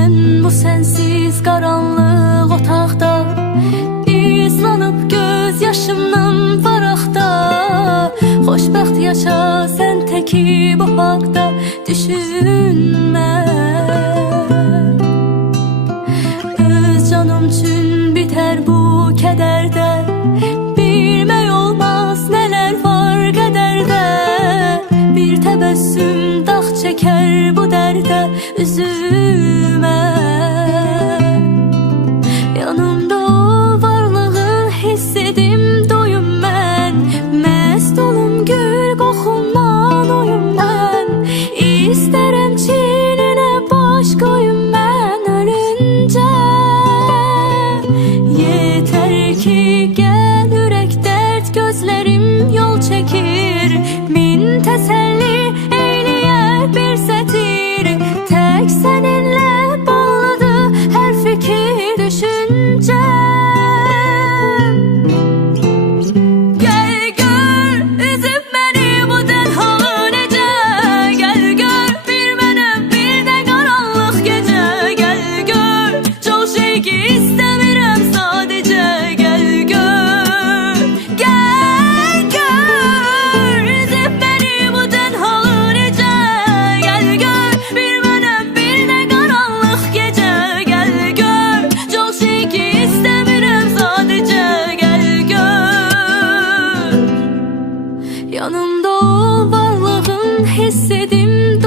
ben bu sensiz karanlık otakta İzlanıp gözyaşımdan varakta Hoşbaxt yaşa sen teki bu hakta Düşünme. Öz canım için biter bu kederde Yanımda ol varlığın hissedim